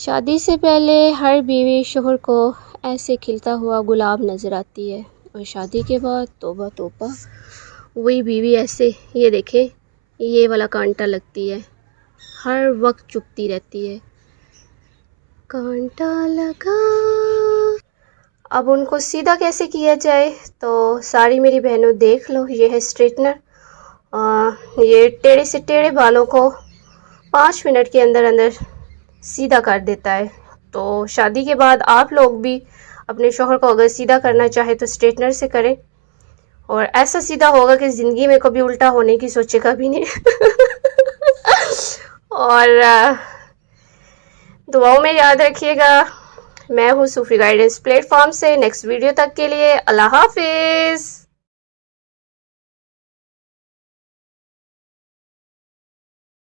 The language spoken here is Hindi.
शादी से पहले हर बीवी शोहर को ऐसे खिलता हुआ गुलाब नज़र आती है, और शादी के बाद तौबा तौबा, वही बीवी ऐसे, ये देखें, ये वाला कांटा लगती है, हर वक्त चुभती रहती है, कांटा लगा। अब उनको सीधा कैसे किया जाए, तो सारी मेरी बहनों देख लो, ये है स्ट्रेटनर। ये टेढ़े से टेढ़े बालों को 5 मिनट के अंदर अंदर सीधा कर देता है। तो शादी के बाद आप लोग भी अपने शोहर को अगर सीधा करना चाहे तो स्ट्रेटनर से करें, और ऐसा सीधा होगा कि ज़िंदगी में कभी उल्टा होने की सोचेगा भी नहीं। और दुआओं में याद रखिएगा। मैं हूँ सूफ़ी गाइडेंस प्लेटफॉर्म से। नेक्स्ट वीडियो तक के लिए अल्लाह हाफिज़।